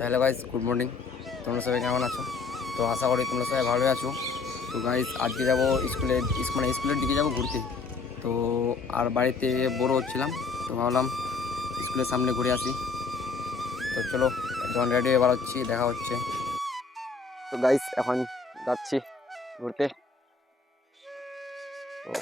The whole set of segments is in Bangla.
Hello guys, good morning. তোমরা সবাই কেমন আছো? তো আশা করি তোমরা সবাই ভালোই আছো। তো গাইজ আজকে যাবো স্কুলের দিকে যাবো ঘুরতে। তো আর বাড়িতে বোর হচ্ছিলাম, তো ভাবলাম স্কুলের সামনে ঘুরে আসি। তো চলো, যখন রেডি হয়ে বার হচ্ছি, দেখা হচ্ছে। তো গাইজ এখন যাচ্ছি ঘুরতে। তো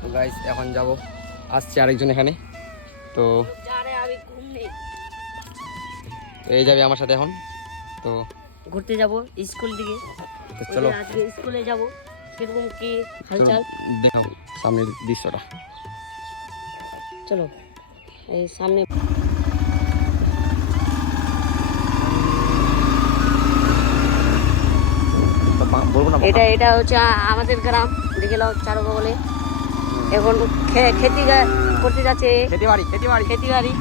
তো গাইজ এখন যাব, আসছে আরেকজন এখানে। তো এই যাবে আমার সাথে এখন। তো ঘুরতে যাব স্কুল দিকে। তো চলো আজকে স্কুলে যাব, কিরকম কি হালচাল দেখাবো সামনের দৃশ্যটা। চলো এই সামনে। বলবো না, এটা হচ্ছে আমাদের গ্রাম, দেখে নাও চারো বগলে। এখন খেতি করতে যাচ্ছে, খেতি বাড়ি।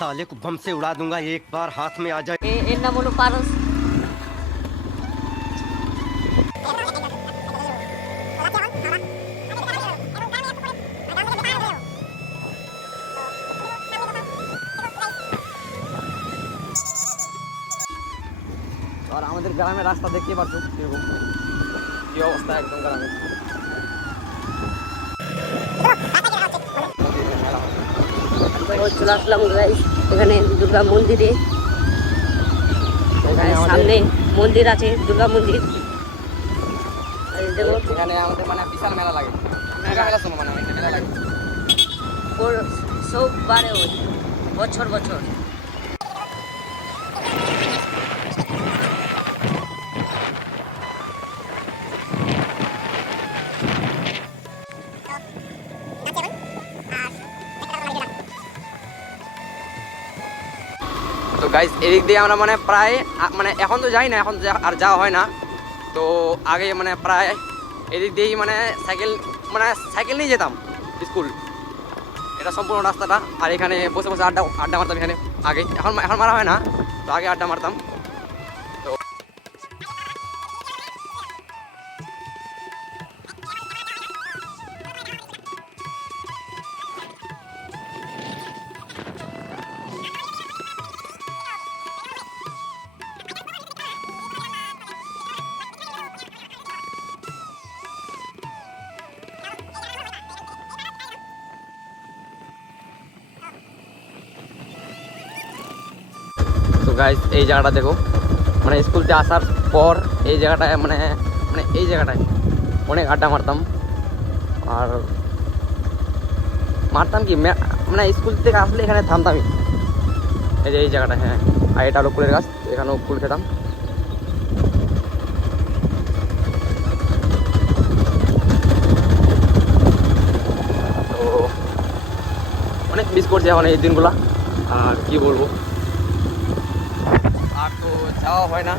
साले को बम से उड़ा दूंगा एक बार हाथ में आ जाए। এর নাম হলো পারস। আর আমাদের গ্রামের রাস্তা দেখতে পাচ্ছ কিরকম কি অবস্থা, একদম গ্রামে। চলে আসলাম এখানে দুর্গা মন্দিরে। সামনে মন্দির আছে, দুর্গা মন্দির। দেখো এখানে আমাদের মানে বিশাল মেলা লাগে, মেলা শোনো মানে অনেক মেলা লাগে। সব বারে ওই বছর বছর। তো গাইস এদিক দিয়ে আমরা মানে প্রায় মানে এখন তো যাই না, এখন আর যাওয়া হয় না। তো আগে মানে প্রায় এদিক দিয়েই মানে সাইকেল নিয়ে যেতাম স্কুল। এটা সম্পূর্ণ রাস্তাটা। আর এখানে বসে বসে আড্ডা মারতাম এখানে আগে। এখন মারা হয় না, তো আগে আড্ডা মারতাম। তো তো গাইস এই জায়গাটা দেখো, মানে স্কুলতে আসার পর এই জায়গাটায় মানে মানে এই জায়গাটায় অনেক আড্ডা মারতাম। আর মারতাম কি মানে স্কুল থেকে আসলে এখানে থামতামই, এই যে এই জায়গাটা। হ্যাঁ, আর এটা হলো কুলের গাছ, এখানেও কুল খেতাম। তো অনেক মিস করছি এখন এই দিনগুলা, আর কি বলবো। আর তো যাওয়া হয় না,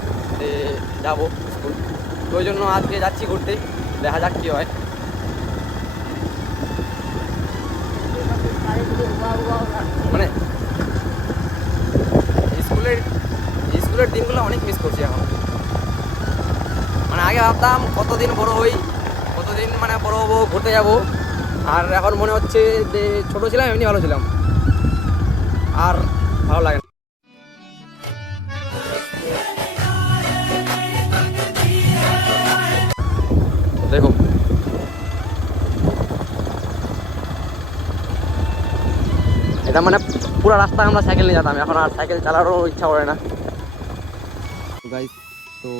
যাবো স্কুল। তো ওই জন্য আজকে যাচ্ছি ঘুরতে, দেখা যাক কী হয়। মানে স্কুলের দিনগুলো অনেক মিস করছি এখন। মানে আগে ভাবতাম কতদিন বড় মানে বড় হবো, ঘুরতে যাবো। আর এখন মনে হচ্ছে যে ছোটো ছিলাম এমনি ভালো ছিলাম, আর ভালো লাগে না। দেখো এটা মানে পুরো রাস্তা আমরা সাইকেল নিয়ে যেতাম, এখন আর সাইকেল চালানোরও ইচ্ছা করে না। গাইস তো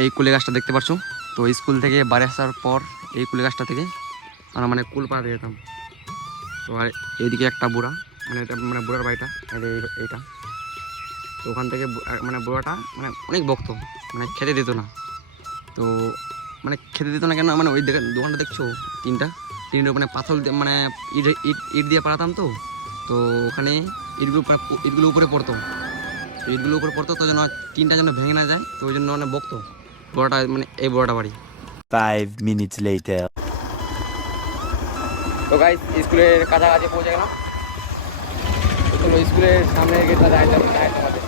এই কুলে গাছটা দেখতে পাচ্ছ। তো স্কুল থেকে বাড়ি আসার পর এই কুলে গাছটা থেকে আমরা মানে কুল পাড়াতে যেতাম। তো আর এইদিকে একটা বুড়া, মানে এটা মানে বুড়ার বাড়িটা, আর এইটা। তো ওখান থেকে মানে বুড়াটা মানে অনেক বকত, মানে খেতে দিত না। তো মানে খেতে দিত না কেন, মানে ওই দোকানটা দেখছো তিনটা মানে পাথর মানে ইট দিয়ে পাড়াতাম। তো ওখানে ইটগুলো উপরে পড়তো, তো যেন টিনটা যেন ভেঙে না যায়, তো ওই জন্য মানে বকতো বড়টা, মানে এই বড়টা বাড়ি। 5 minutes later. তো গাইস স্কুলের কাছাকাছি পৌঁছে গেলাম। তো স্কুলের সামনে গেটটা দেখাইতে হবে।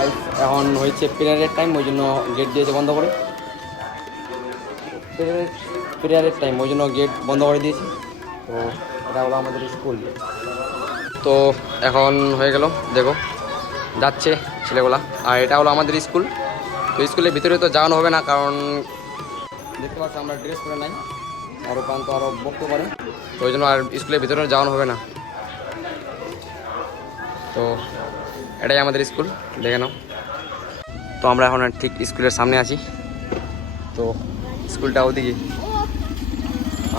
গাইস এখন হয়েছে প্রেয়ারের টাইম, ওই জন্য গেট দিয়েছে বন্ধ করে। প্রেয়ারের টাইম ওই জন্য গেট বন্ধ করে দিয়েছি। তো এটা হলো আমাদের স্কুল। তো এখন হয়ে গেল, দেখো যাচ্ছে ছেলেগুলা। আর এটা হলো আমাদের স্কুল। তো স্কুলের ভিতরে তো যাওয়ানো হবে না, কারণ দেখতে পাচ্ছি আমরা ড্রেস করে নাই, আরও প্রান্ত আরও বকতে পারে। তো ওই জন্য আর স্কুলের ভিতরে যাওয়ানো হবে না। তো এটাই আমাদের স্কুল, দেখে নাও। তো আমরা এখন ঠিক স্কুলের সামনে আছি। তো স্কুলটা ওদিকে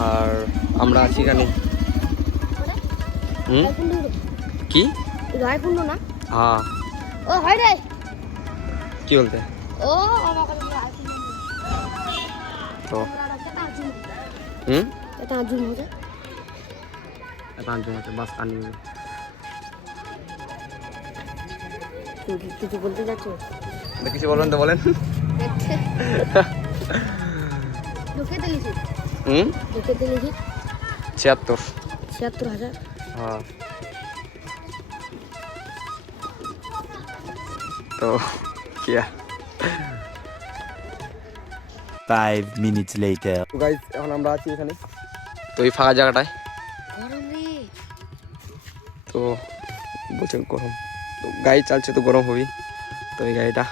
আর আমরা আছি এখানে। কি না হ্যাঁ ও হয় রে কি বলতে? ও তো এটা জুম হচ্ছে এটা জুম হচ্ছে বাস কানি। কিছু বলতে যাচ্ছ? কিছু বলবেন তো বলেন। ঢুকেতে লিখি 76,000। হ্যাঁ তো কি 5 minutes later. গাইস এখন আমরা আছি এখানে, তো এই ফাঁকা জায়গাটায়। গরম রে। তো বলছে গরম, তো গাড়ি চালছে তো গরম হবেই। তো এই গাড়িটা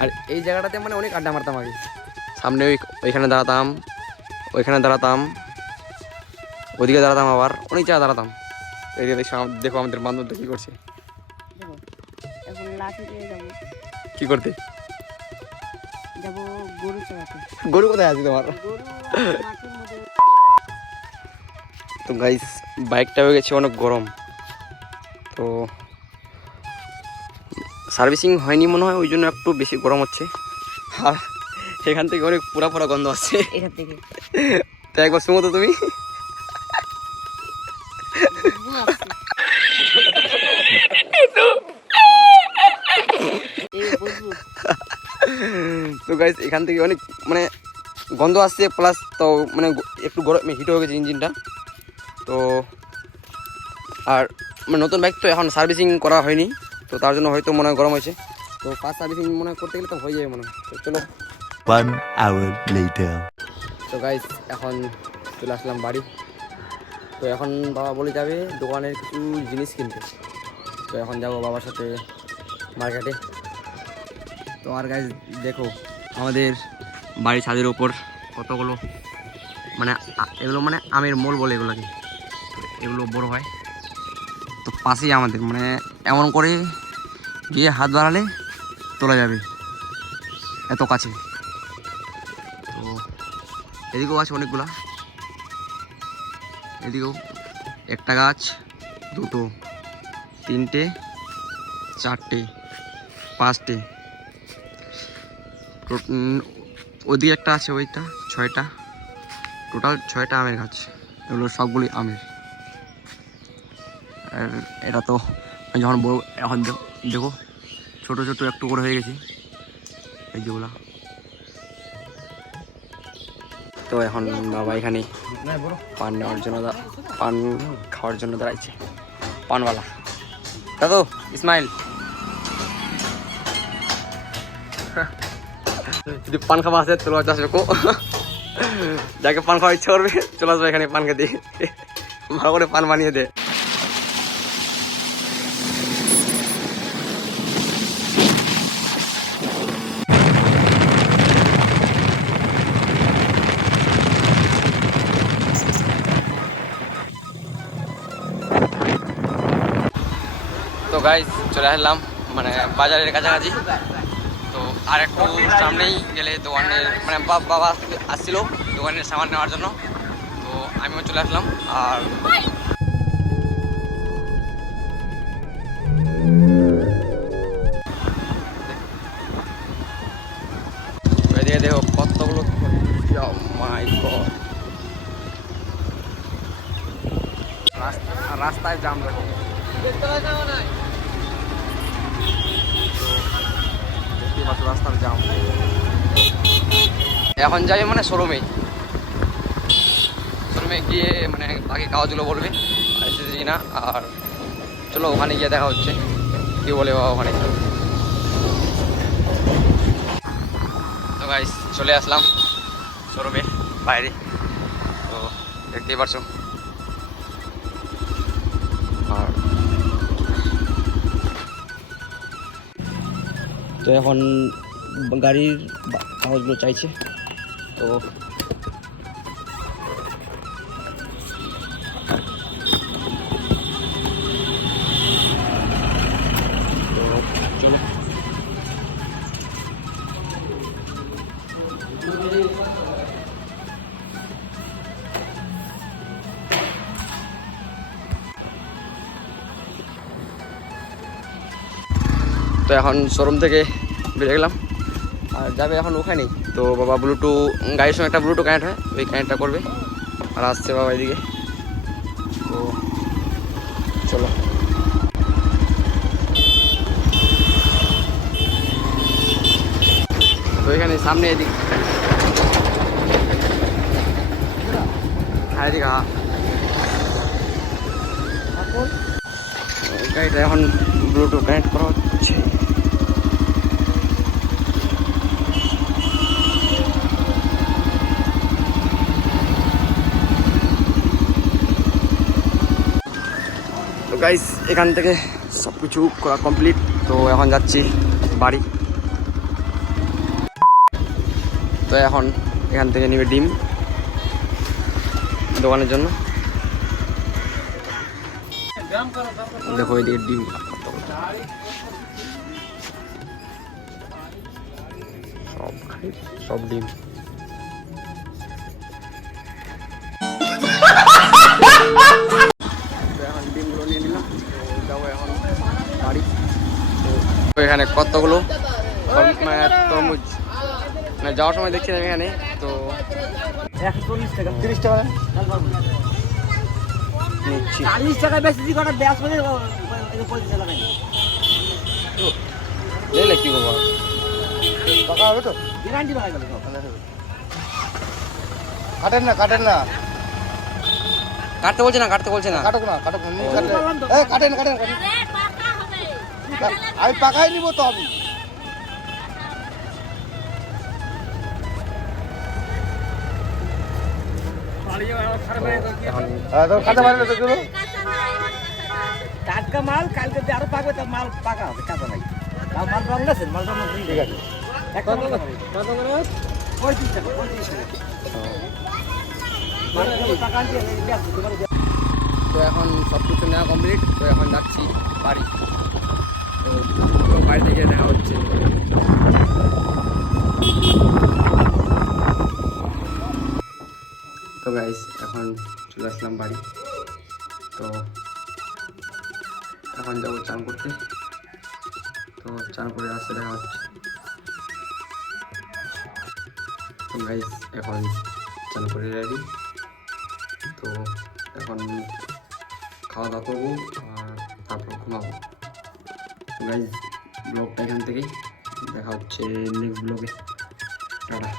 আর এই জায়গাটাতে মানে অনেক আড্ডা মারতাম আগে। সামনে ওইখানে দাঁড়াতাম, ওইখানে দাঁড়াতাম, ওইদিকে দাঁড়াতাম, আবার অনেক জায়গায় দাঁড়াতাম। এইদিকে দেখো আমাদের বান্ধবটা কী করছে। এখন লাঠি দিয়ে যাবো। কি করতে যাবো? গরু চড়াতে। গরু কোথায় আছে তোমার? গরু মাঠের মধ্যে। তো গাইস বাইকটা হয়ে গেছে অনেক গরম। তো সার্ভিসিং হয়নি মনে হয়, ওই জন্য একটু বেশি গরম হচ্ছে। আর এখান থেকে অনেক পুরা পুরা গন্ধ আসছে এখান থেকে। তো একবার শুনো তো তুমি। তো গাইস এখান থেকে অনেক মানে গন্ধ আসছে, প্লাস তো মানে একটু গরম হিট হয়ে গেছে ইঞ্জিনটা। তো আর মানে নতুন বাইক তো এখন সার্ভিসিং করা হয়নি, তো তার জন্য হয়তো মনে হয় গরম হয়েছে। তো ফার্স্ট সার্ভিসিং মনে হয় করতে গেলে তো হয়ে যাবে মনে হয়। তো চলো 1 hour later. তো গাইস এখন চলে আসলাম বাড়ি। তো এখন বাবা বলে যাবে দোকানের কিছু জিনিস কিনতে। তো এখন যাব বাবার সাথে মার্কেটে। তো আর গাইস দেখো আমাদের বাড়ির ছাদের ওপর কতগুলো মানে এগুলো মানে আমের মোল বলে এগুলোকে। এগুলো বড় হয়, তো পাশেই আমাদের মানে এমন করে গিয়ে হাত বাড়ালে তোলা যাবে, এত কাছে। তো এদিকেও আছে অনেকগুলা, এদিকেও একটা গাছ, দুটো, তিনটে, চারটে, পাঁচটে, ওইদিকে একটা আছে, ওইটা 6টা, টোটাল 6টা আমের গাছ। এগুলো সবগুলি আমের। আর এটা তো যখন বড়, এখন দেখো ছোটো ছোটো একটু করে হয়ে গেছে এই যেগুলা। তো এখন বাবা এখানে পান নেওয়ার জন্য পান খাওয়ার জন্য দাঁড়াইছে, পানওয়ালা দাদু ইসমাইল। যদি পান খাওয়া আসে চলে আসবে কো, যাকে পান খাওয়ার ইচ্ছা করবে চলে আসবে এখানে পান খেতে, ভালো করে পান বানিয়ে দে। তো গাইস চলে আসলাম মানে বাজারের কাছাকাছি। তো আর একটু সামনেই গেলে দোকানের মানে বাবা আসছিল দোকানের সামান নেওয়ার জন্য, তো আমিও চলে আসলাম। আর এদিকে দেখো কতগুলো, মাই গড, রাস্তায় জাম দেখো। রাস্তার জাম। এখন যাবে মানে শোরুমে গিয়ে মানে বাকি কাগজগুলো বলবে এসেছি না। আর চলো ওখানে গিয়ে দেখা হচ্ছে কি বলে বাবা ওখানে। গাইস চলে আসলাম শোরুমে বাইরে, তো দেখতেই পারছো। আর তো এখন গাড়ির কাগজগুলো চাইছে, তো চলো। তো এখন শোরুম থেকে বেরিয়ে গেলাম, আর যাবে এখন ওখানেই। তো বাবা গাড়ির সঙ্গে একটা ব্লুটুথ কানেক্ট হয়, ওই কানেক্টটা করবে, আর আসছে বাবা এদিকে। তো চলো। তো এখানে সামনে এদিক, হ্যাঁ এদিকে, হ্যাঁ গাড়িটা এখন ব্লুটুথ কানেক্ট করা হচ্ছে। তো গাইস এখান থেকে সব কিছু করা কমপ্লিট, তো এখন যাচ্ছি বাড়ি। তো এখন এখান থেকে নিবে ডিম দোকানের জন্য। দেখো এদিকে ডিম, সব ডিম। এখন ডিমগুলো নিয়ে নিলাম, তো যাবো এখন বাড়ি। তো এখানে কতগুলো তরমুজ মানে যাওয়ার সময় দেখছিলাম এখানে, তো 140 টাকা 30 টাকা নিচ্ছি। 40 টাকা বেশি দি কটা ব্যাস করে 35 টাকা নাই নিলে কি করবো, টাকা হবে তো গ্যারান্টি বাড়া গেল কাটেন না কাটতে বলছে না, কাটতে বলছে না। কাটুক না কাটুক না এই কাটেন আমি পাকাই নিব তো আমি কাটা পারে না দেখো টাটকা মাল কালকে আরো পাকবে তার মাল পাকা হবে কাটা নাই মাল রং আছে মাল রং ঠিক আছে কত করে 35 টাকা 35 টাকা তো এখন সব কিছু নেওয়া কমপ্লিট, তো এখন যাচ্ছি বাড়ি। তো বাড়িতে গিয়ে দেখা হচ্ছে। তো গাইস এখন চলে আসলাম বাড়ি, তো এখন যাবো চান করতে। তো চান করে আসতে দেখা হচ্ছে। তো গাইস এখন চান করে রেডি, তো এখন খাওয়া দাওয়া করবো আর তারপর ঘুমাবো। গাইস ব্লগটা এখান থেকেই দেখা হচ্ছে নেক্সট ব্লগে। টাটা।